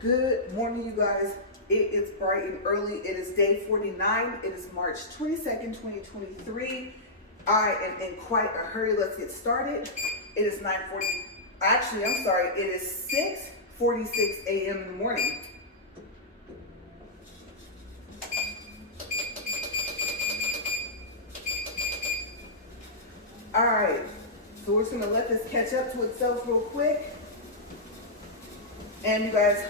Good morning, you guys. It is bright and early. It is day 49. It is March 22nd, 2023. I am in quite a hurry. Let's get started. It is 9:40. Actually, I'm sorry. It is 6:46 a.m. in the morning. All right. So we're just going to let this catch up to itself real quick. And you guys,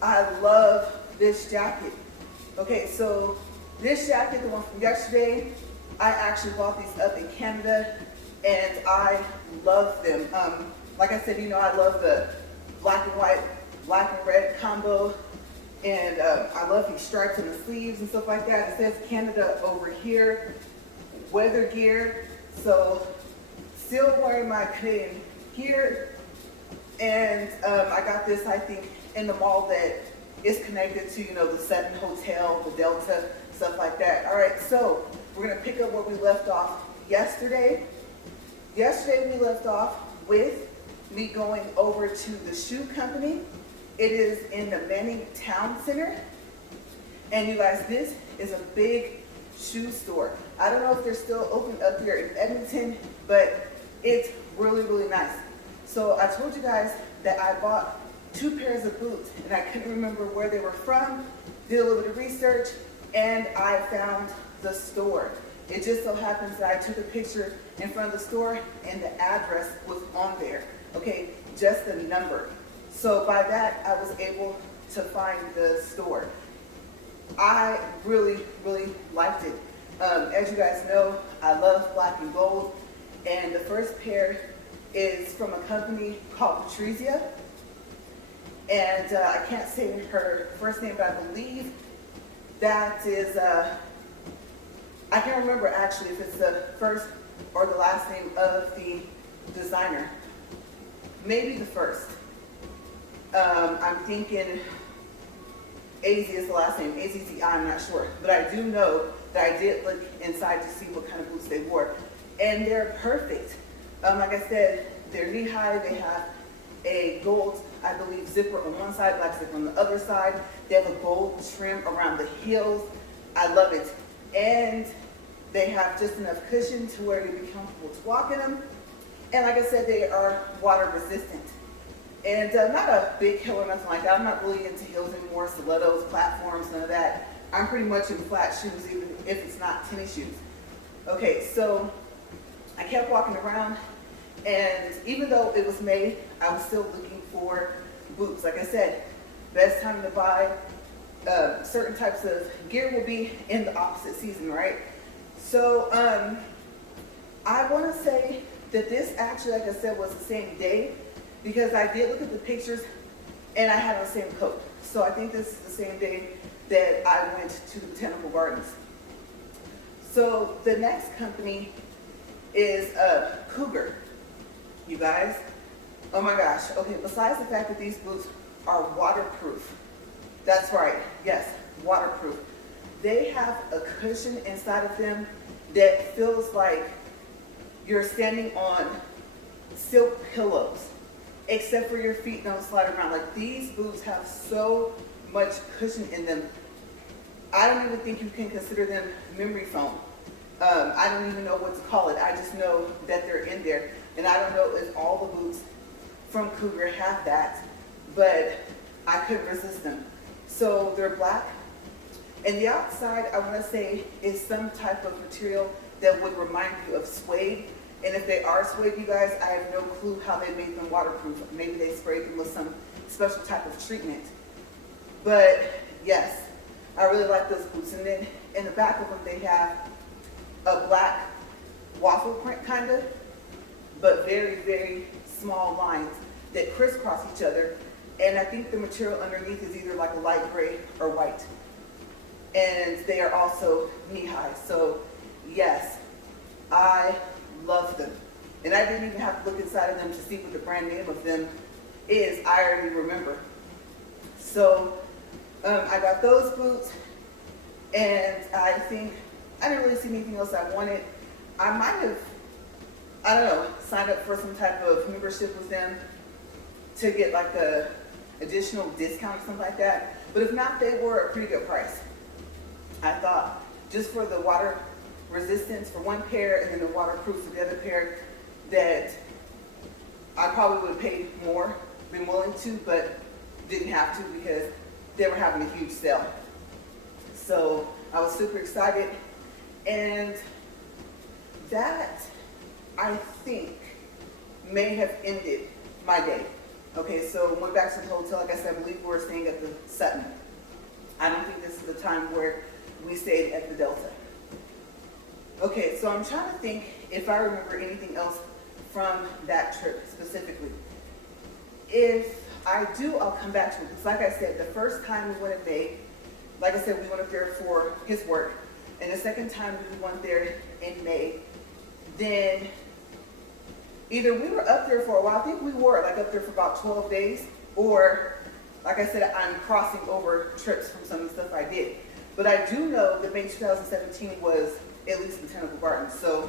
I love this jacket. Okay, so this jacket, the one from yesterday, I actually bought these up in Canada and I love them. Like I said, I love the black and white, black and red combo. And I love these stripes in the sleeves and stuff like that. It says Canada over here, weather gear. So still wearing my Canadian gear. And I got this, I think, in the mall that is connected to, the Sutton Hotel, the Delta, stuff like that. All right, so we're going to pick up where we left off yesterday. Yesterday we left off with me going over to the shoe company. It is in the Manning Town Center. And you guys, this is a big shoe store. I don't know if they're still open up here in Edmonton, but it's really, really nice. So I told you guys that I bought 2 pairs of boots and I couldn't remember where they were from, did a little bit of research, and I found the store. It just so happens that I took a picture in front of the store and the address was on there. Okay, just the number. So by that, I was able to find the store. I really, really liked it. As you guys know, I love black and gold, and the first pair is from a company called Patrizia. And I can't say her first name, but I believe that is, I can't remember actually if it's the first or the last name of the designer. Maybe the first. I'm thinking AZ is the last name, AZZI, I'm not sure. But I do know that I did look inside to see what kind of boots they wore. And they're perfect. Like I said, they're knee-high. They have a gold, I believe, zipper on one side, black zipper on the other side. They have a gold trim around the heels. I love it. And they have just enough cushion to where you'll be comfortable to walk in them. And like I said, they are water resistant. And not a big heel or nothing like that. I'm not really into heels anymore, stilettos, platforms, none of that. I'm pretty much in flat shoes, even if it's not tennis shoes. Okay, so I kept walking around, and even though it was May, I was still looking for boots. Like I said, best time to buy certain types of gear will be in the opposite season, right? So I want to say that this actually, like I said, was the same day, because I did look at the pictures and I had on the same coat. So I think this is the same day that I went to the Botanical Gardens. So the next company is Cougar, you guys. Oh my gosh. Okay, besides the fact that these boots are waterproof, that's right, yes, waterproof. They have a cushion inside of them that feels like you're standing on silk pillows, except for your feet don't slide around. Like, these boots have so much cushion in them. I don't even think you can consider them memory foam. I don't even know what to call it. I just know that they're in there. And I don't know if all the boots from Cougar have that, but I couldn't resist them. So they're black. And the outside, I want to say, is some type of material that would remind you of suede. And if they are suede, you guys, I have no clue how they made them waterproof. Maybe they sprayed them with some special type of treatment. But yes, I really like those boots. And then in the back of them, they have a black waffle print kind of, but very, very small lines that crisscross each other. And I think the material underneath is either like a light gray or white. And they are also knee-high. So yes, I love them. And I didn't even have to look inside of them to see what the brand name of them is. I already remember. So I got those boots, and I think I didn't really see anything else I wanted. I might have, I don't know, signed up for some type of membership with them to get like a additional discount or something like that. But if not, they were a pretty good price. I thought just for the water resistance for one pair and then the waterproof for the other pair, that I probably would have paid more, been willing to, but didn't have to because they were having a huge sale. So I was super excited, and that, I think, may have ended my day. Okay, so went back to the hotel. Like I said, I believe we were staying at the Sutton. I don't think this is the time where we stayed at the Delta. Okay, so I'm trying to think if I remember anything else from that trip specifically. If I do, I'll come back to it. Because like I said, the first time we went in May, like I said, we went up there for his work. And the second time we went there in May, then either we were up there for a while, I think we were like up there for about 12 days, or like I said, I'm crossing over trips from some of the stuff I did. But I do know that May 2017 was at least Botanical Gardens. So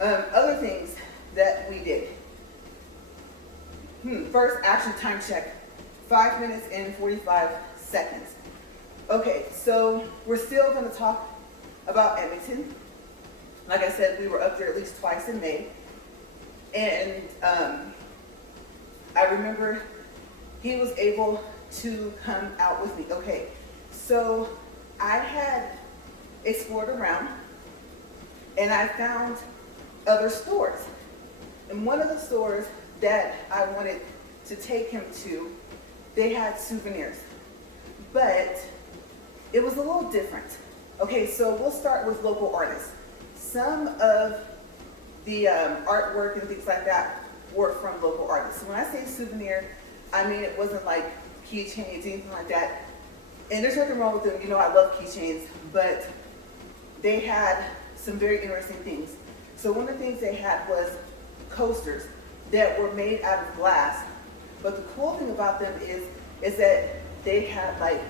other things that we did. First, actually time check, 5 minutes and 45 seconds. Okay, so we're still going to talk about Edmonton. Like I said, we were up there at least twice in May. And I remember he was able to come out with me. Okay, so I had explored around and I found other stores. And one of the stores that I wanted to take him to, they had souvenirs. But it was a little different. Okay, so we'll start with local artists. Some of the artwork and things like that were from local artists. So when I say souvenir, I mean it wasn't like keychains, anything like that. And there's nothing wrong with them. You know, I love keychains, but they had some very interesting things. So one of the things they had was coasters that were made out of glass. But the cool thing about them is that they had like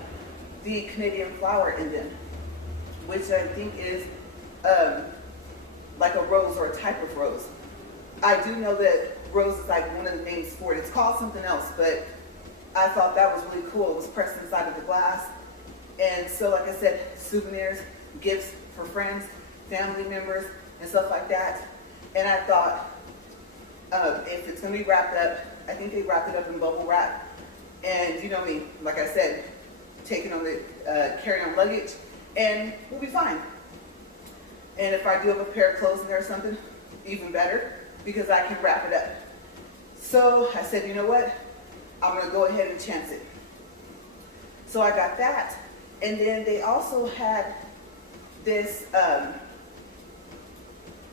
the Canadian flower in them, which I think is like a rose or a type of rose. I do know that rose is like one of the names for it. It's called something else, but I thought that was really cool. It was pressed inside of the glass. And so, like I said, souvenirs, gifts for friends, family members, and stuff like that. And I thought, if it's gonna be wrapped up, I think they wrapped it up in bubble wrap. And you know me, like I said, taking on the carry-on luggage, and we'll be fine. And if I do have a pair of clothes in there or something, even better, because I can wrap it up. So I said, you know what? I'm gonna go ahead and chance it. So I got that, and then they also had this,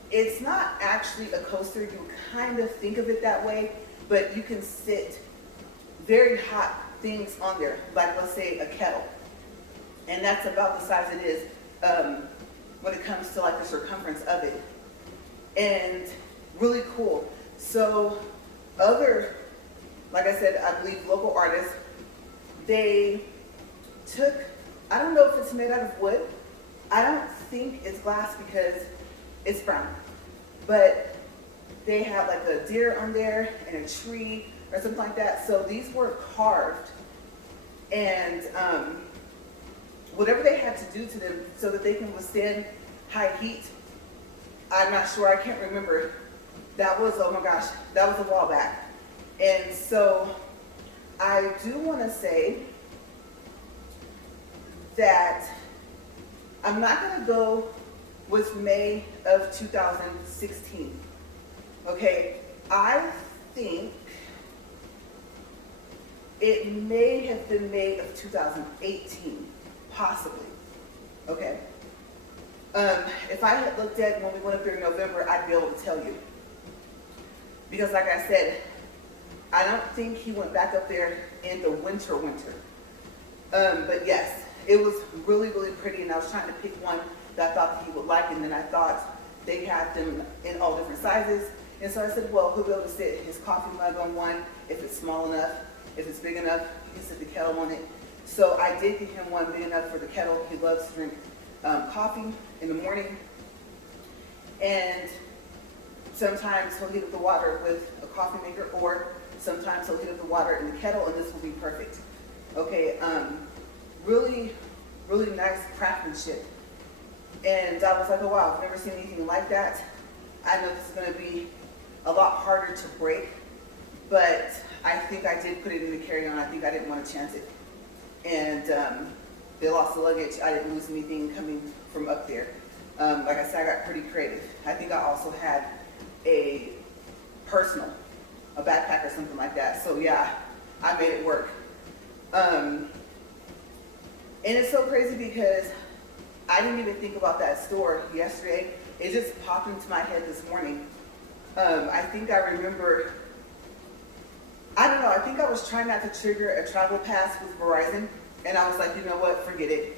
it's not actually a coaster, you kind of think of it that way, but you can sit very hot things on there, like let's say a kettle. And that's about the size it is when it comes to like the circumference of it. And really cool. So other, like I said, I believe local artists, they took, I don't know if it's made out of wood. I don't think it's glass because it's brown. But they have like a deer on there and a tree or something like that. So these were carved, and whatever they had to do to them so that they can withstand high heat, I'm not sure, I can't remember. That was, oh my gosh, that was a while back. And so I do want to say that I'm not going to go with May of 2016. Okay, I think it may have been May of 2018, possibly. Okay. If I had looked at when we went up there in November, I'd be able to tell you. Because like I said, I don't think he went back up there in the winter. But yes, it was really, really pretty, and I was trying to pick one that I thought that he would like, and then I thought they had them in all different sizes. And so I said, well, he'll be able to sit his coffee mug on one, if it's small enough. If it's big enough, he can sit the kettle on it. So I did get him one big enough for the kettle. He loves to drink coffee in the morning. And sometimes he'll heat up the water with a coffee maker, or Sometimes he'll heat up the water in the kettle, and this will be perfect. Okay, really, really nice craftsmanship. And I was like, oh wow, I've never seen anything like that. I know this is gonna be a lot harder to break, but I think I did put it in the carry-on. I think I didn't want to chance it. And they lost the luggage. I didn't lose anything coming from up there. Like I said, I got pretty creative. I think I also had a personal, a backpack or something like that. So yeah, I made it work. And it's so crazy because I didn't even think about that store yesterday. It just popped into my head this morning. I think I remember, I don't know, I think I was trying not to trigger a travel pass with Verizon, and I was like, you know what, forget it.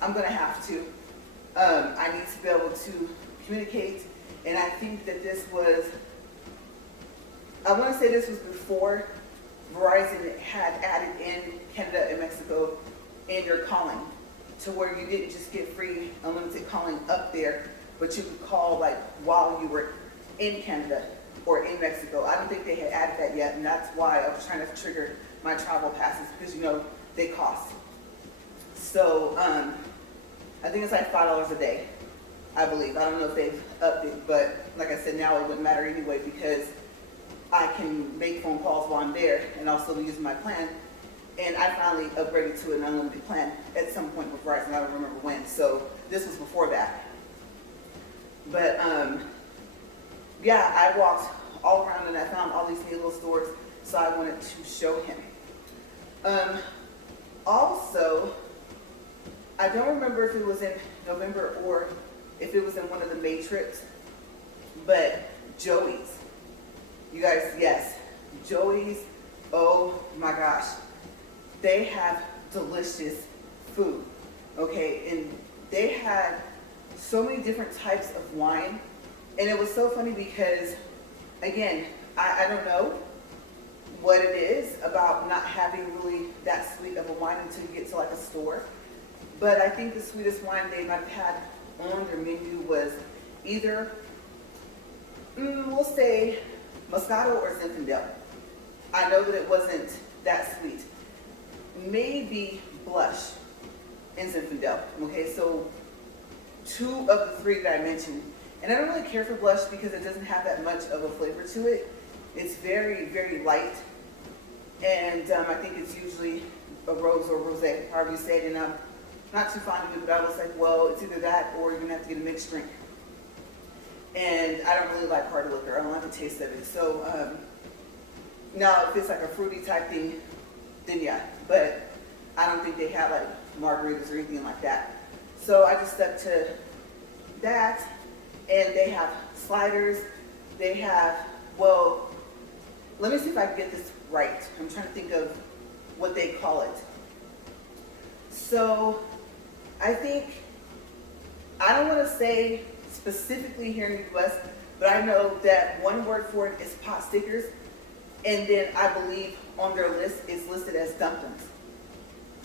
I'm gonna have to. I need to be able to communicate, and I think that this was, I wanna say this was before Verizon had added in Canada and Mexico in your calling, to where you didn't just get free unlimited calling up there, but you could call like while you were in Canada or in Mexico. I don't think they had added that yet, and that's why I was trying to trigger my travel passes, because you know they cost. So I think it's like $5 a day, I believe. I don't know if they've upped it, but like I said, now it wouldn't matter anyway because I can make phone calls while I'm there and also be using my plan. And I finally upgraded to an unlimited plan at some point with Verizon. I don't remember when, so this was before that. But yeah, I walked all around and I found all these new little stores, so I wanted to show him. Also, I don't remember if it was in November or if it was in one of the May trips, but Joey's. You guys, yes, Joey's, oh my gosh. They have delicious food, okay? And they had so many different types of wine. And it was so funny because, again, I don't know what it is about not having really that sweet of a wine until you get to like a store. But I think the sweetest wine they might have had on their menu was either, we'll say Moscato or Zinfandel. I know that it wasn't that sweet. Maybe Blush and Zinfandel. Okay, so two of the three that I mentioned. And I don't really care for Blush because it doesn't have that much of a flavor to it. It's very, very light. And I think it's usually a rose or rosé, however you say it. And I'm not too fond of it, but I was like, well, it's either that or you're gonna have to get a mixed drink. And I don't really like hard liquor. I don't like the taste of it. So now if it's like a fruity type thing, then yeah. But I don't think they have like margaritas or anything like that. So I just stuck to that. And they have sliders. They have, well, let me see if I can get this right. I'm trying to think of what they call it. So I think, I don't want to say specifically here in the US, but I know that one word for it is pot stickers. And then I believe on their list is listed as dumplings.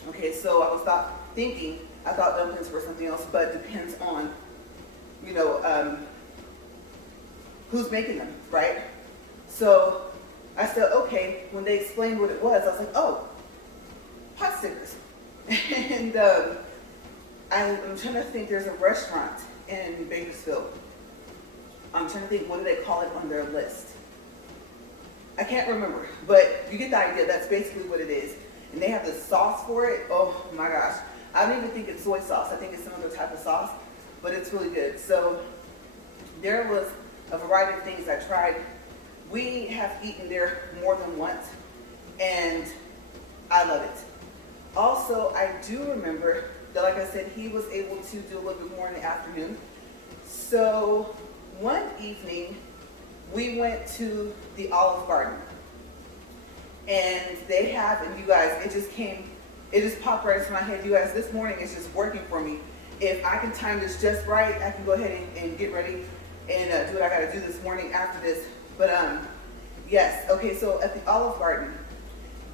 Okay, so I was thinking, I thought dumplings were something else, but it depends on, you know, who's making them, right? So I said, okay, when they explained what it was, I was like, oh, pot stickers. And I'm trying to think, there's a restaurant in Bakersfield. I'm trying to think, what do they call it on their list? I can't remember, but you get the idea. That's basically what it is. And they have the sauce for it. Oh my gosh. I don't even think it's soy sauce. I think it's some other type of sauce, but it's really good. So there was a variety of things I tried. We have eaten there more than once, and I love it. Also, I do remember that, like I said, he was able to do a little bit more in the afternoon. So one evening, we went to the Olive Garden, and they have, and you guys, it just popped right into my head. You guys, this morning is just working for me. If I can time this just right, I can go ahead and get ready and do what I gotta do this morning after this. But yes, okay, so at the Olive Garden,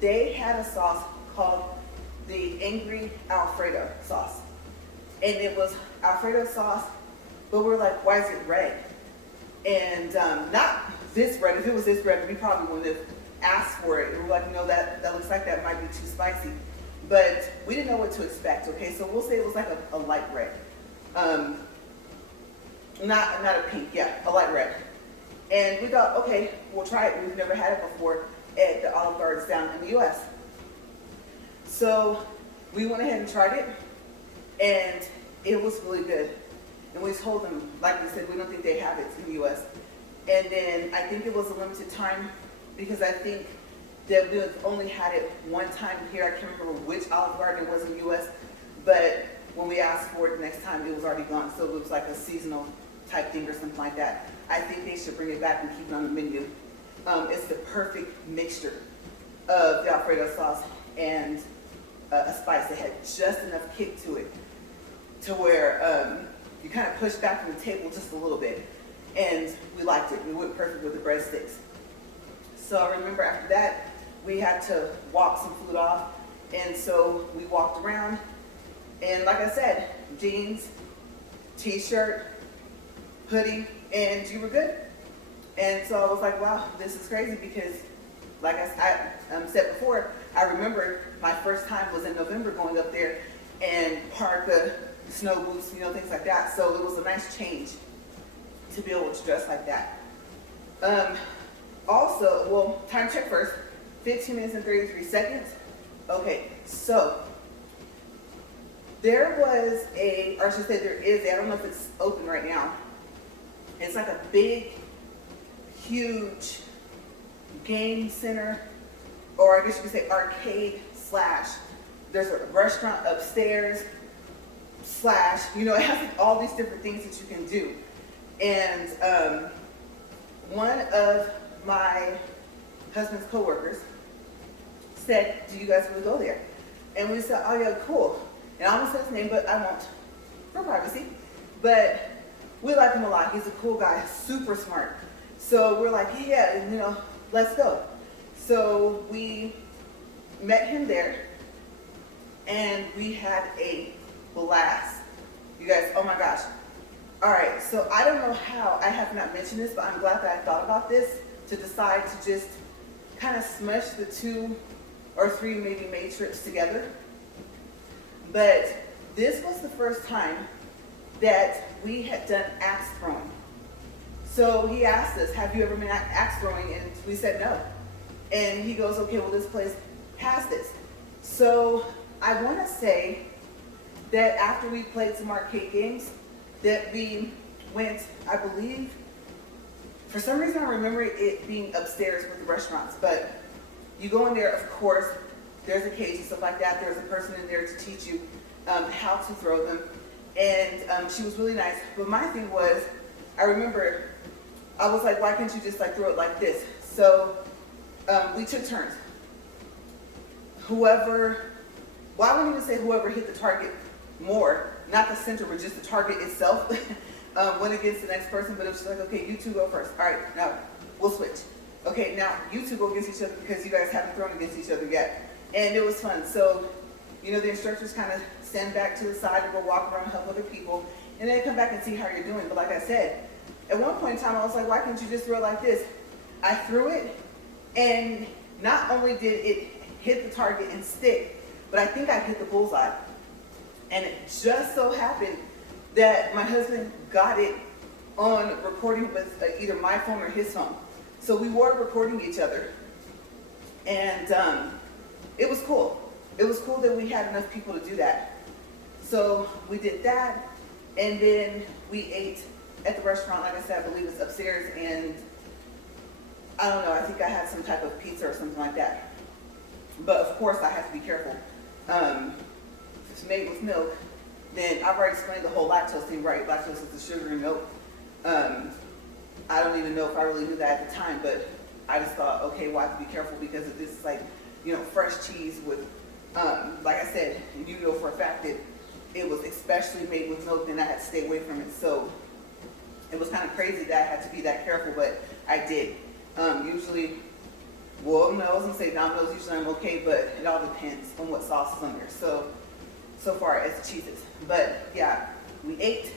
they had a sauce called the Angry Alfredo sauce. And it was Alfredo sauce, but we're like, why is it red? And not this red. If it was this red, we probably wouldn't have asked for it. We were like, no, that looks like that might be too spicy. But we didn't know what to expect, okay? So we'll say it was like a light red. Not a pink, yeah, a light red. And we thought, okay, we'll try it. We've never had it before at the Olive Gardens down in the US. So we went ahead and tried it, and it was really good. And we told them, like we said, we don't think they have it in the US. And then I think it was a limited time, because I think that we only had it one time here. I can't remember which Olive Garden it was in the US, but when we asked for it the next time, it was already gone. So it was like a seasonal type thing or something like that. I think they should bring it back and keep it on the menu. It's the perfect mixture of the Alfredo sauce and a spice that had just enough kick to it to where you kind of push back from the table just a little bit. And we liked it. We went perfect with the breadsticks. So I remember after that, we had to walk some food off. And so we walked around. And like I said, jeans, t-shirt, hoodie, and you were good. And so I was like, wow, this is crazy, because like I said before, I remember my first time was in November going up there and parka, snow boots, things like that. So it was a nice change to be able to dress like that. Also, well, time check first, 15 minutes and 33 seconds. Okay, so there was or I should say there is I don't know if it's open right now. It's like a big, huge game center, or I guess you could say arcade / there's a restaurant upstairs / it has all these different things that you can do. And one of my husband's coworkers said, do you guys want to go there? And we said, oh yeah, cool. And I almost said his name, but I won't, for privacy. But we like him a lot. He's a cool guy, super smart. So we're like, yeah, let's go. So we met him there, and we had a blast. You guys, oh my gosh. All right, so I don't know how I have not mentioned this, but I'm glad that I thought about this to decide to just kind of smush the 2 or 3 maybe May trips together. But this was the first time that we had done axe throwing. So he asked us, have you ever been axe throwing? And we said no. And he goes, okay, well, this place has this. So I want to say that after we played some arcade games, that we went, I believe, for some reason I remember it being upstairs with the restaurants, but you go in there, of course, there's a cage and stuff like that. There's a person in there to teach you how to throw them. And she was really nice. But my thing was, I remember, I was like, why can't you just throw it like this? So we took turns. I wouldn't even say whoever hit the target more, not the center, but just the target itself, went against the next person. But it was just like, okay, you 2 go first. All right, now we'll switch. Okay, now you 2 go against each other because you guys haven't thrown against each other yet. And it was fun. So, the instructors kind of stand back to the side and go walk around and help other people. And then come back and see how you're doing. But like I said, at one point in time, I was like, why can't you just throw it like this? I threw it, and not only did it hit the target and stick, but I think I hit the bullseye. And it just so happened that my husband got it on recording with either my phone or his phone. So we were recording each other. And it was cool. It was cool that we had enough people to do that. So we did that, and then we ate at the restaurant. Like I said, I believe it's upstairs, and I don't know, I think I had some type of pizza or something like that. But of course I have to be careful. If it's made with milk, then I've already explained the whole lactose thing, right? Lactose is the sugar in milk. I don't even know if I really knew that at the time, but I just thought, okay, well, I have to be careful because of this, fresh cheese with, like I said, you know for a fact that it was especially made with milk, then I had to stay away from it. So it was kind of crazy that I had to be that careful, but I did. Usually, well, no, I was gonna say Domino's, usually I'm okay, but it all depends on what sauce is on there. So far as the cheeses. But yeah, we ate,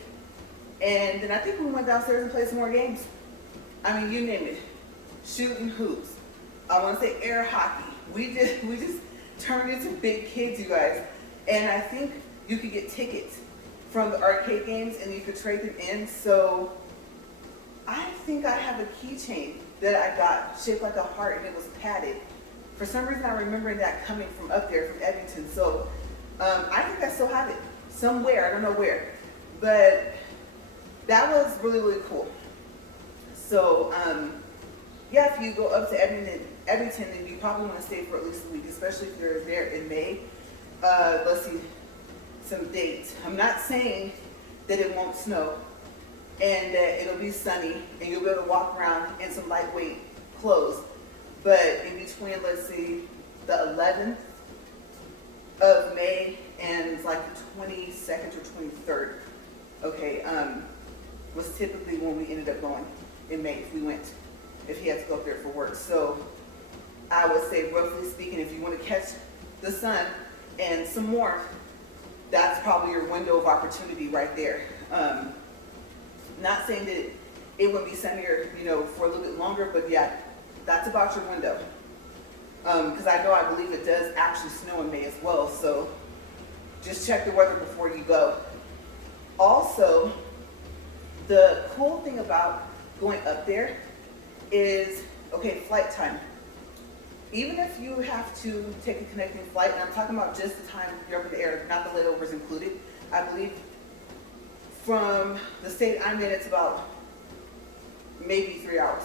and then I think we went downstairs and played some more games. I mean, you name it. Shooting hoops, I want to say air hockey. We just turned into big kids, you guys. And I think you could get tickets from the arcade games and you could trade them in. So I think I have a keychain that I got shaped like a heart and it was padded. For some reason I remember that coming from up there from Edmonton. So I think I still have it somewhere, I don't know where. But that was really, really cool. So yeah, if you go up to Edmonton, then you probably want to stay for at least a week, especially if you're there in May. Let's see, some dates. I'm not saying that it won't snow and that it'll be sunny and you'll be able to walk around in some lightweight clothes. But in between, let's see, the 11th of May and like the 22nd or 23rd, okay, was typically when we ended up going in May if he had to go up there for work. So I would say, roughly speaking, if you want to catch the sun and some more, that's probably your window of opportunity right there. Not saying that it would be sunnier, for a little bit longer, but yeah, that's about your window. Because I believe it does actually snow in May as well, so just check the weather before you go. Also, the cool thing about going up there is, okay, flight time. Even if you have to take a connecting flight, and I'm talking about just the time you're up in the air, not the layovers included, I believe from the state I'm in, it's about maybe 3 hours.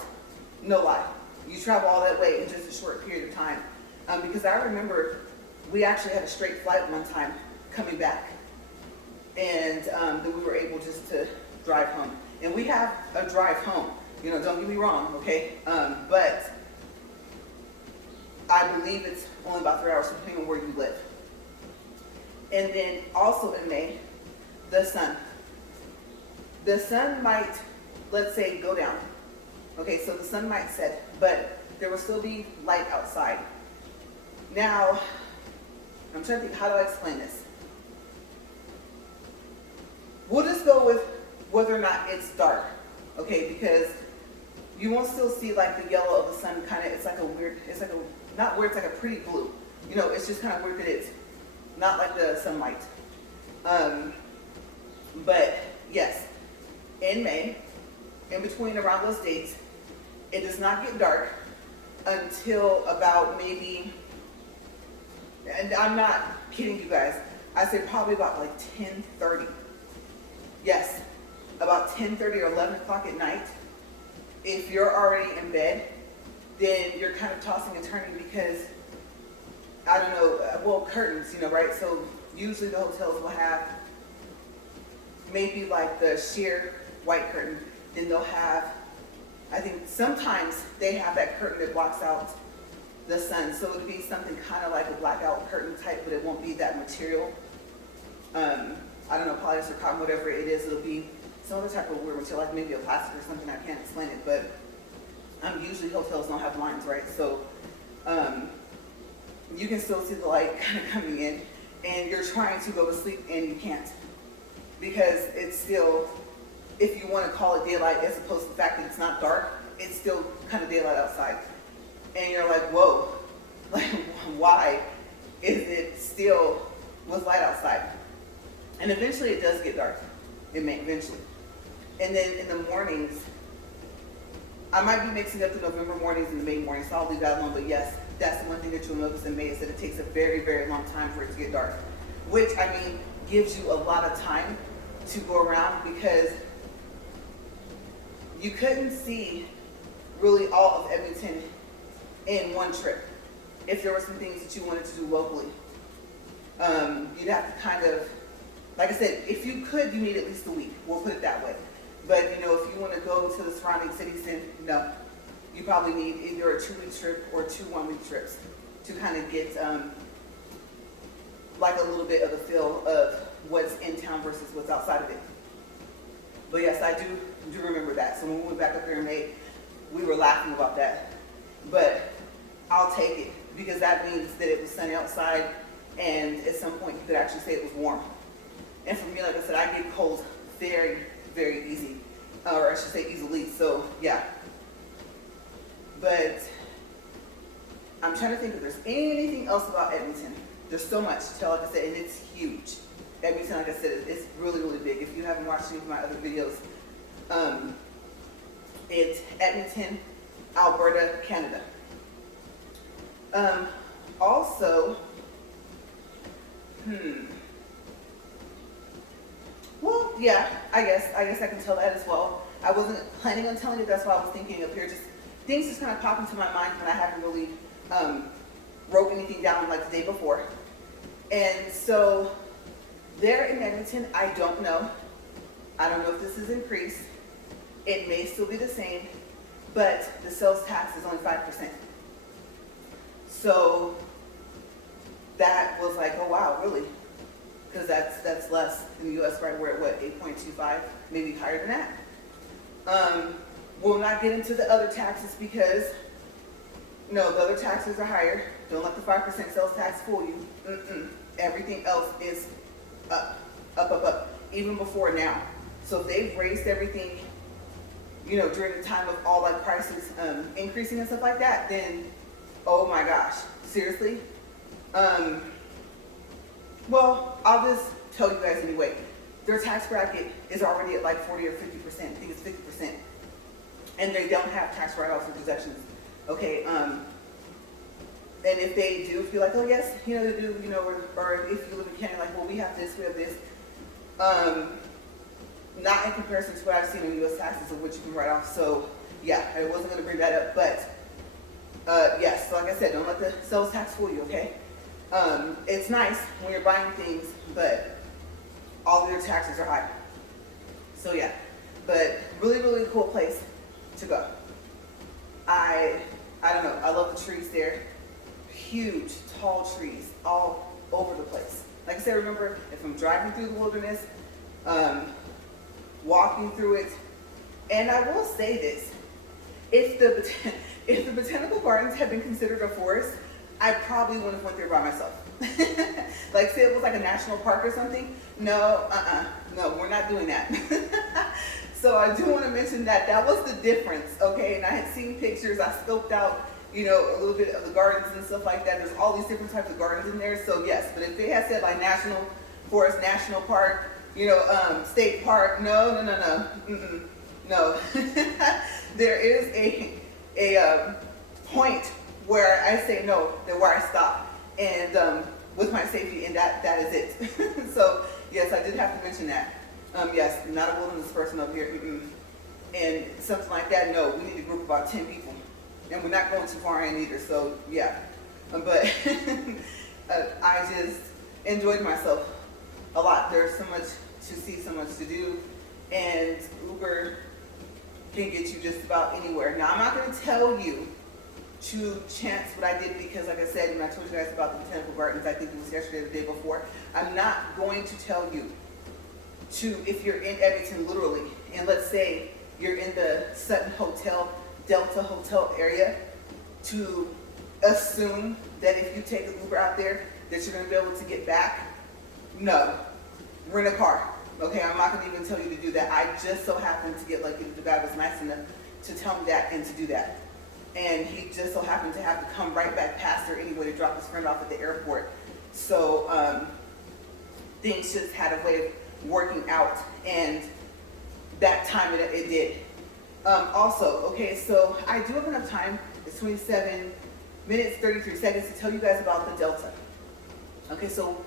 No lie. You travel all that way in just a short period of time. Because I remember we actually had a straight flight one time coming back. And then we were able just to drive home. And we have a drive home. Don't get me wrong, okay? But I believe it's only about 3 hours depending on where you live. And then also in May, the sun. The sun might, let's say, go down. Okay, so the sun might set, but there will still be light outside. Now, I'm trying to think, how do I explain this? We'll just go with whether or not it's dark, okay, because you won't still see like the yellow of the sun kind of, it's like a pretty blue. It's just kind of weird that it's not like the sunlight. But yes, in May, in between around those dates, it does not get dark until about maybe, and I'm not kidding you guys, I say probably about like 10:30. Yes, about 10:30 or 11 o'clock at night. If you're already in bed, then you're kind of tossing and turning because, I don't know, well, curtains, right? So usually the hotels will have maybe like the sheer white curtain. Then they'll have, I think sometimes they have that curtain that blocks out the sun. So it would be something kind of like a blackout curtain type, but it won't be that material. I don't know, polyester, cotton, whatever it is, it'll be some other type of weird material, like maybe a plastic or something, I can't explain it, but usually hotels don't have blinds, right? So you can still see the light kind of coming in, and you're trying to go to sleep and you can't, because it's still, if you want to call it daylight as opposed to the fact that it's not dark, it's still kind of daylight outside. And you're like, whoa, like why is it still with light outside? And eventually it does get dark. It may eventually. And then in the mornings, I might be mixing up the November mornings and the May mornings, so I'll leave that alone. But yes, that's the one thing that you'll notice in May is that it takes a very, very long time for it to get dark. Which, gives you a lot of time to go around because you couldn't see really all of Edmonton in one trip if there were some things that you wanted to do locally. You'd have to kind of, like I said, if you could, you need at least a week. We'll put it that way. But, if you want to go to the surrounding cities, then no. You probably need either a 2-week trip or 2 one-week trips to kind of get like a little bit of the feel of what's in town versus what's outside of it. But yes, I do remember that. So when we went back up there in May, we were laughing about that. But I'll take it because that means that it was sunny outside and at some point you could actually say it was warm. And for me, like I said, I get cold very, very easy, or I should say easily. So yeah. But I'm trying to think if there's anything else about Edmonton. There's so much to tell, like I said, and it's huge. Edmonton, like I said, it's really, really big. If you haven't watched any of my other videos, it's Edmonton, Alberta, Canada. Also, well, yeah, I guess I can tell that as well. I wasn't planning on telling it, that's why I was thinking up here. Just things just kind of pop into my mind when I haven't really wrote anything down like the day before. And so there in Edmonton, I don't know. I don't know if this is increased. It may still be the same, but the sales tax is only 5%. So that was like, oh wow, really? Because that's less in the US, right? We're at what, 8.25, maybe higher than that. We'll not get into the other taxes because, no, the other taxes are higher. Don't let the 5% sales tax fool you. Everything else is up, even before now. So if they've raised everything, you know, during the time of all like prices increasing and stuff like that, then, oh my gosh, seriously? Well, I'll just tell you guys anyway. Their tax bracket is already at like 40 or 50%. I think it's 50%. And they don't have tax write-offs or deductions. Okay, and if they do feel like, oh yes, you know, they do, you know, or if you live in Canada, like, well, we have this, not in comparison to what I've seen in US taxes of which you can write off. So yeah, I wasn't gonna bring that up, but yes, so like I said, don't let the sales tax fool you, okay? It's nice when you're buying things, but all of your taxes are high. So yeah, but really, really cool place to go. I don't know, I love the trees there. Huge, tall trees all over the place. Like I said, remember, if I'm driving through the wilderness, walking through it, and I will say this, if the botanical gardens had been considered a forest, I probably wouldn't have went there by myself. Like say it was like a national park or something. No, no, we're not doing that. So I do want to mention that that was the difference, okay? And I had seen pictures, I scoped out, you know, a little bit of the gardens and stuff like that. There's all these different types of gardens in there, so yes. But if they had said like national forest, national park, you know, state park, no. No. There is a point where I say no, that where I stop, and with my safety, and that is it. So yes, I did have to mention that. Yes, not a wilderness person up here, and something like that. No, we need a group of about 10 people, and we're not going too far in either. So yeah, but I just enjoyed myself a lot. There's so much to see, so much to do, and Uber can get you just about anywhere. Now I'm not going to tell you to chance what I did because, like I said, when I told you guys about the botanical gardens, I think it was yesterday or the day before, I'm not going to tell you to, if you're in Edmonton literally, and let's say you're in the Sutton Hotel, Delta Hotel area, to assume that if you take an Uber out there that you're going to be able to get back. No, rent a car. Okay, I'm not going to even tell you to do that. I just so happened to get lucky that the guy was nice enough to tell me that and to do that. And he just so happened to have to come right back past her anyway to drop his friend off at the airport. So things just had a way of working out, and that time it did. Also, okay, so I do have enough time. It's 27 minutes, 33 seconds to tell you guys about the Delta. Okay, so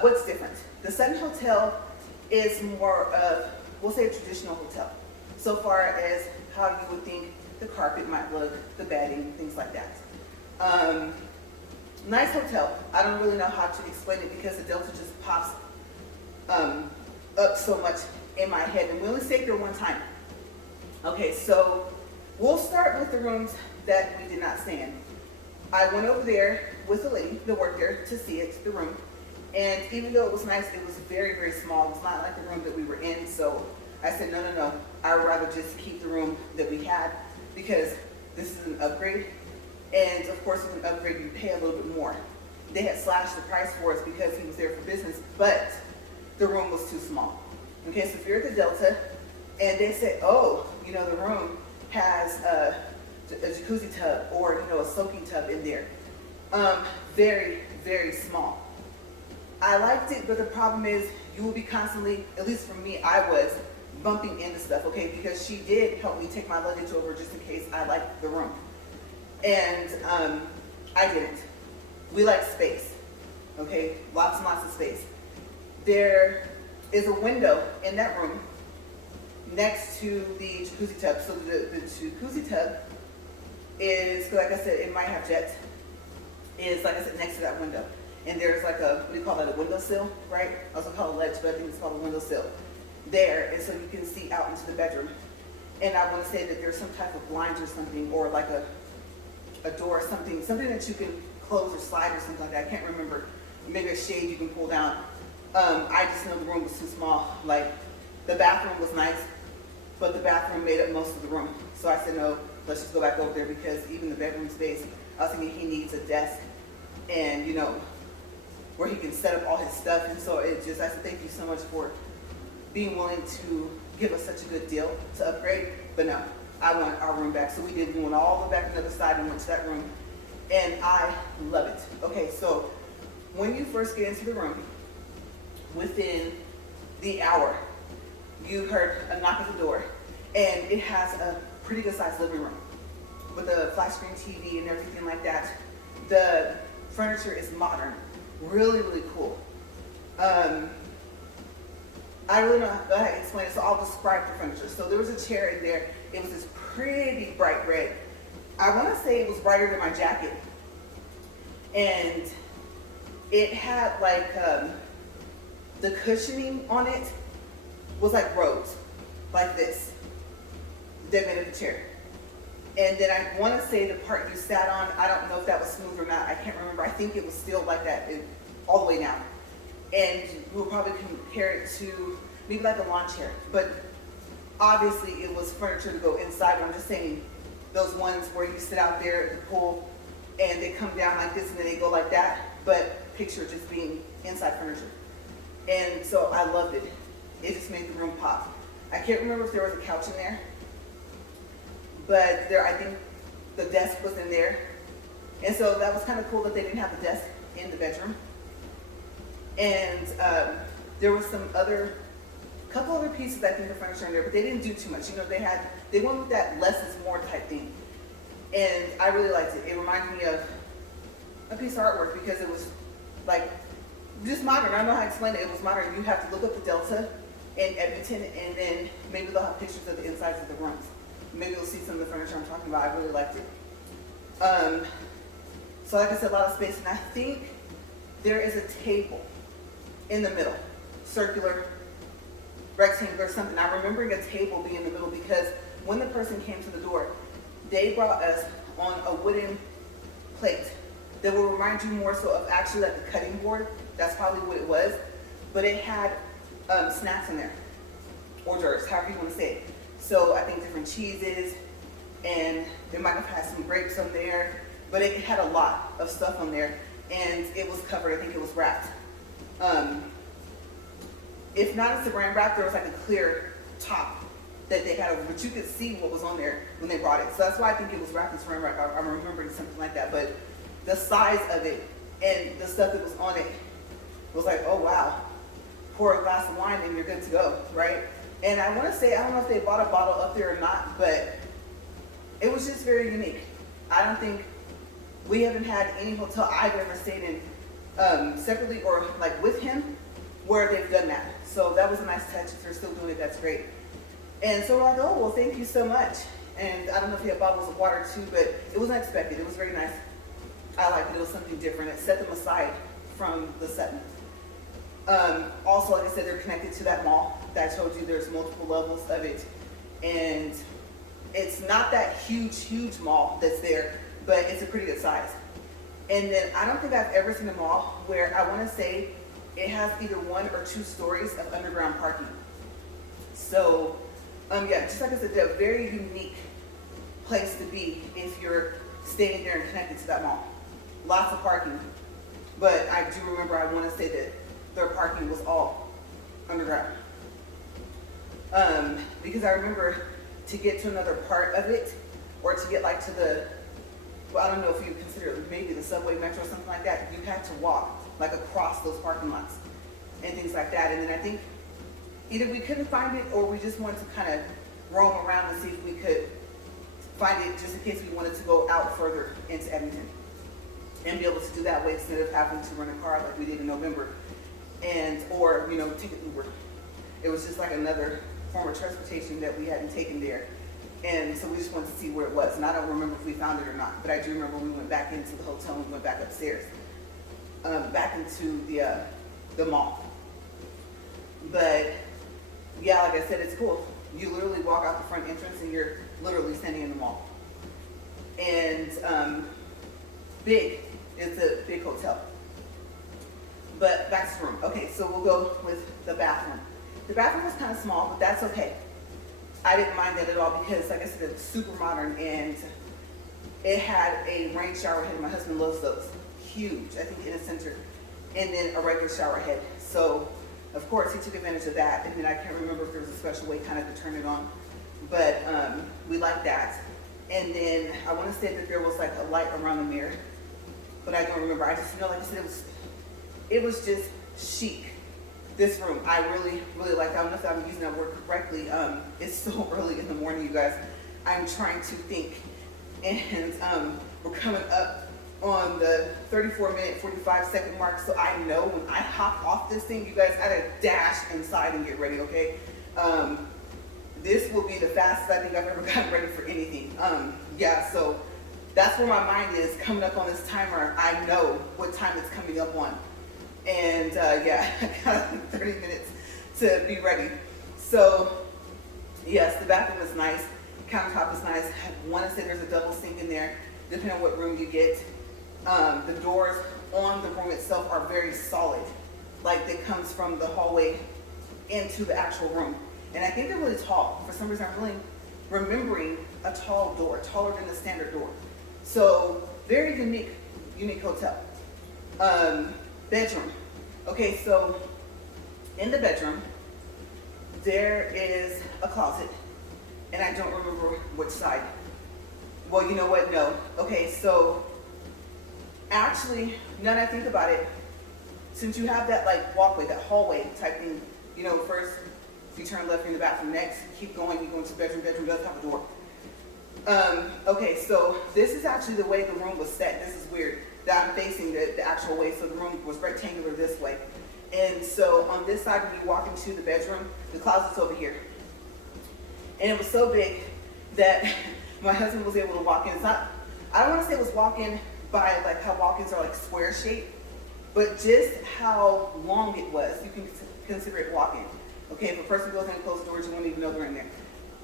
what's different? The Sutton Hotel is more of, we'll say, a traditional hotel. So far as how you would think the carpet might look, the bedding, things like that. Nice hotel. I don't really know how to explain it because the Delta just pops up so much in my head, and we only stayed there one time. Okay, so we'll start with the rooms that we did not stay in. I went over there with a lady that worked there to see it, the room, and even though it was nice, it was very, very small. It was not like the room that we were in, so I said, no, I would rather just keep the room that we had because this is an upgrade, and of course with an upgrade you pay a little bit more. They had slashed the price for us because he was there for business, but the room was too small. Okay, so if you're at the Delta and they say, oh, you know, the room has a jacuzzi tub or, you know, a soaking tub in there. Very, very small. I liked it, but the problem is you will be constantly, at least for me, I was bumping into stuff, okay? Because she did help me take my luggage over just in case I liked the room. And I didn't. We like space, okay? Lots and lots of space. There is a window in that room next to the jacuzzi tub. So the jacuzzi tub is, like I said, it might have jets, is, like I said, next to that window. And there's like a, what do you call that, a windowsill, right? I also call it a ledge, but I think it's called a windowsill there. And so you can see out into the bedroom. And I want to say that there's some type of blinds or something, or like a door, something that you can close or slide or something like that. I can't remember. Maybe a shade you can pull down. I just know the room was too small. Like, the bathroom was nice, but the bathroom made up most of the room. So I said, no, let's just go back over there, because even the bedroom space, I was thinking he needs a desk and, you know, where he can set up all his stuff. And so I said, thank you so much for being willing to give us such a good deal to upgrade. But no, I want our room back. So we did. We went all the way back to the other side and went to that room. And I love it. Okay, so when you first get into the room, within the hour, you heard a knock at the door. And it has a pretty good sized living room with a flat screen TV and everything like that. The furniture is modern. Really, really cool. I really don't know how to explain it, so I'll describe the furniture. So there was a chair in there. It was this pretty bright red. I want to say it was brighter than my jacket. And it had like, the cushioning on it was like rose, like this, that made of the chair. And then I want to say the part you sat on, I don't know if that was smooth or not. I can't remember. I think it was still like that all the way down. And we'll probably compare it to maybe like a lawn chair. But obviously it was furniture to go inside. But I'm just saying those ones where you sit out there at the pool and they come down like this and then they go like that. But picture just being inside furniture. And so I loved it. It just made the room pop. I can't remember if there was a couch in there. But there, I think the desk was in there. And so that was kind of cool that they didn't have the desk in the bedroom. And there was couple other pieces, I think, of furniture in there, but they didn't do too much. You know, they went with that less is more type thing. And I really liked it. It reminded me of a piece of artwork because it was like, just modern. I don't know how to explain it. It was modern. You have to look up the Delta in Edmonton, and then maybe they'll have pictures of the insides of the rooms. Maybe you'll see some of the furniture I'm talking about. I really liked it. So like I said, a lot of space. And I think there is a table in the middle, circular, rectangular, something. I'm remembering a table being in the middle because when the person came to the door, they brought us on a wooden plate that will remind you more so of actually like a cutting board. That's probably what it was. But it had snacks in there, hors d'oeuvres, however you want to say it. So I think different cheeses, and they might have had some grapes on there, but it had a lot of stuff on there, and it was covered. I think it was wrapped. If not a saran wrap, there was like a clear top that they had over, but you could see what was on there when they brought it. So that's why I think it was wrapped in saran wrap. I'm remembering something like that, but the size of it and the stuff that was on it was like, oh wow, pour a glass of wine and you're good to go, right? And I want to say, I don't know if they bought a bottle up there or not, but it was just very unique. I don't think we haven't had any hotel I've ever stayed in separately or like with him where they've done that. So that was a nice touch. If they're still doing it, that's great. And so we're like, oh, well, thank you so much. And I don't know if he had bottles of water too, but it was unexpected. It was very nice. I liked it. It was something different. It set them aside from the setting. Also, like I said, they're connected to that mall that I told you. There's multiple levels of it. And it's not that huge mall that's there, but it's a pretty good size. And then I don't think I've ever seen a mall where I want to say it has either 1 or 2 stories of underground parking. So, yeah, just like I said, they're a very unique place to be if you're staying there and connected to that mall. Lots of parking. But I do remember, I want to say that their parking was all underground. Because I remember to get to another part of it, or to get like to the, well, I don't know if you consider it maybe the subway, metro, or something like that, you had to walk like across those parking lots and things like that. And then I think either we couldn't find it or we just wanted to kind of roam around and see if we could find it just in case we wanted to go out further into Edmonton and be able to do that way instead of having to rent a car like we did in November and, or, you know, take an Uber. It was just like another form of transportation that we hadn't taken there. And so we just wanted to see where it was. And I don't remember if we found it or not, but I do remember we went back into the hotel and we went back upstairs, back into the mall. But yeah, like I said, it's cool. You literally walk out the front entrance and you're literally standing in the mall. And big, it's a big hotel. But back to the room. Okay, so we'll go with the bathroom. The bathroom was kind of small, but that's okay. I didn't mind that at all because, like I said, it's super modern and it had a rain shower head. My husband loves those. Huge, I think, in a center. And then a regular shower head. So, of course, he took advantage of that. And then I can't remember if there was a special way kind of to turn it on. But we liked that. And then I want to say that there was like a light around the mirror. But I don't remember. I just, you know, like I said, it was just chic. This room, I really, really like. I don't know if I'm using that word correctly. It's so early in the morning, you guys. I'm trying to think. And we're coming up on the 34-minute, 45-second mark. So I know when I hop off this thing, you guys, I gotta dash inside and get ready, okay? This will be the fastest I think I've ever gotten ready for anything. Yeah, so that's where my mind is coming up on this timer. I know what time it's coming up on. And yeah, I got 30 minutes to be ready. So yes, the bathroom is nice. Countertop is nice. I want to say there's a double sink in there, depending on what room you get. The doors on the room itself are very solid. Like that comes from the hallway into the actual room. And I think they're really tall. For some reason, I'm really remembering a tall door, taller than the standard door. So very unique hotel. Bedroom. Okay, so in the bedroom, there is a closet, and I don't remember which side. Well, you know what? No. Okay, so actually, now that I think about it, since you have that like walkway, that hallway type thing, you know, first if you turn left, you're in the bathroom. Next, keep going, you go into the bedroom. Bedroom does have a door. Okay, so this is actually the way the room was set. This is weird. That I'm facing the actual way, so the room was rectangular this way. And so on this side, when you walk into the bedroom, the closet's over here. And it was so big that my husband was able to walk in. It's not, I don't want to say it was walk-in by like how walk-ins are like square shaped, but just how long it was, you can consider it walk-in. Okay, if a person goes in and closes the doors, you won't even know they're in there.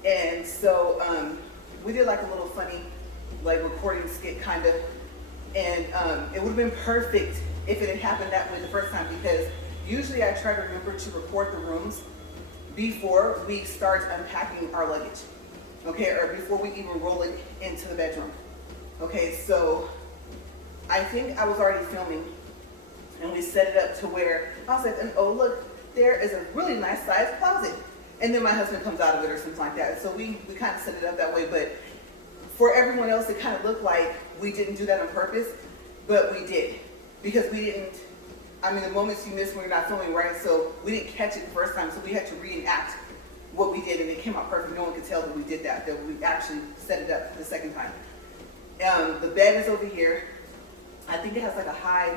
And so we did like a little funny like recording skit kind of. And it would have been perfect if it had happened that way the first time, because usually I try to remember to record the rooms before we start unpacking our luggage, okay, or before we even roll it into the bedroom. Okay, so I think I was already filming and we set it up to where I was like, oh look, there is a really nice sized closet. And then my husband comes out of it or something like that. So we kind of set it up that way, but for everyone else, it kind of looked like we didn't do that on purpose, but we did. Because we didn't, I mean, the moments you miss when you're not filming, right? So we didn't catch it the first time, so we had to reenact what we did, and it came out perfect. No one could tell that we did that we actually set it up the second time. The bed is over here. I think it has like a high,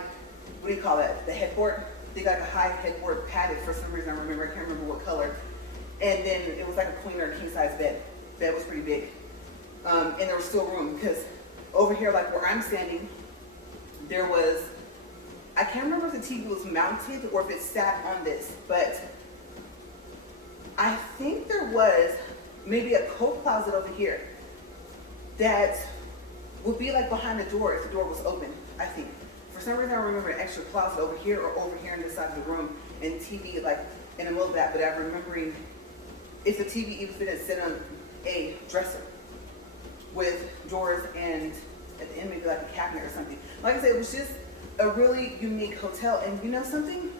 what do you call that? The headboard? I think like a high headboard padded for some reason. I can't remember what color. And then it was like a queen or a king size bed. Bed was pretty big. And there was still room because over here, like where I'm standing, there was, I can't remember if the TV was mounted or if it sat on this, but I think there was maybe a coat closet over here that would be like behind the door if the door was open, I think. For some reason, I remember an extra closet over here or over here on this side of the room and TV like in the middle of that, but I'm remembering if the TV even fit sit on a dresser with drawers and at the end maybe like a cabinet or something. Like I said, it was just a really unique hotel. And you know something?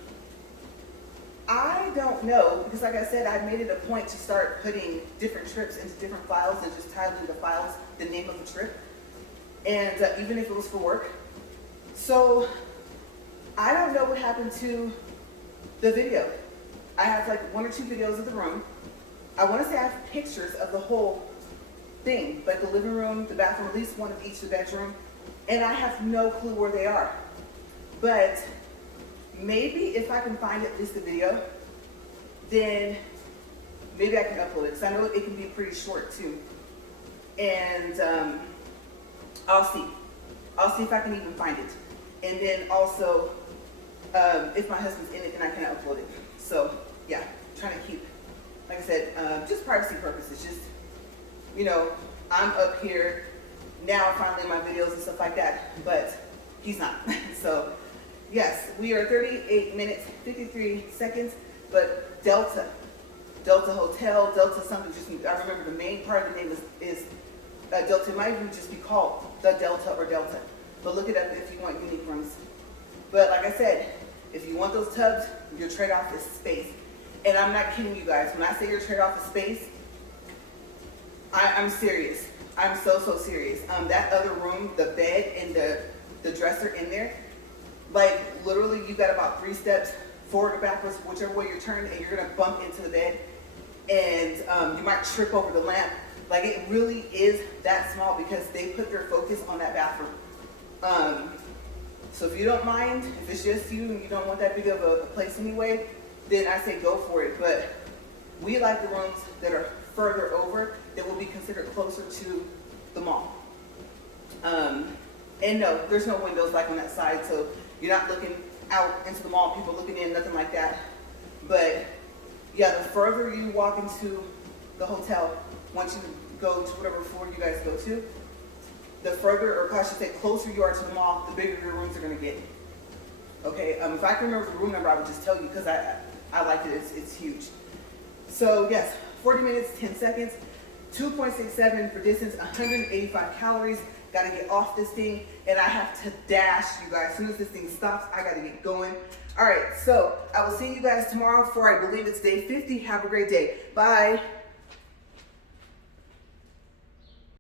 I don't know, because like I said, I made it a point to start putting different trips into different files and just titling the files the name of the trip, and even if it was for work. So I don't know what happened to the video. I have like 1 or 2 videos of the room. I want to say I have pictures of the whole thing, like the living room, the bathroom, at least one of each, the bedroom, and I have no clue where they are. But maybe if I can find at least the video, then maybe I can upload it, because I know it can be pretty short too. And I'll see if I can even find it. And then also, if my husband's in it, then I can upload it. So yeah, trying to keep, like I said, just privacy purposes. Just, you know, I'm up here now finally in my videos and stuff like that, but he's not. So yes, we are 38 minutes, 53 seconds, but Delta Hotel, Delta something, just, I remember the main part of the name is Delta. It might even just be called the Delta or Delta, but look it up if you want unique rooms. But like I said, if you want those tubs, your trade-off is space. And I'm not kidding you guys. When I say your trade-off is space, I'm serious. I'm so serious. That other room, the bed and the dresser in there, like literally you got about 3 steps forward or backwards, whichever way you're turning, and you're gonna bump into the bed, and you might trip over the lamp. Like it really is that small because they put their focus on that bathroom. So if you don't mind, if it's just you and you don't want that big of a place anyway, then I say go for it. But we like the rooms that are further over, that will be considered closer to the mall. And no, there's no windows like on that side, so you're not looking out into the mall, people looking in, nothing like that. But yeah, the further you walk into the hotel, once you go to whatever floor you guys go to, the further, or I should say closer you are to the mall, the bigger your rooms are gonna get. Okay, if I can remember the room number, I would just tell you, because I liked it, it's huge. So yes, 40 minutes, 10 seconds, 2.67 for distance, 185 calories. Gotta get off this thing, and I have to dash, you guys. As soon as this thing stops, I gotta get going. All right, so I will see you guys tomorrow for, I believe it's day 50. Have a great day. Bye.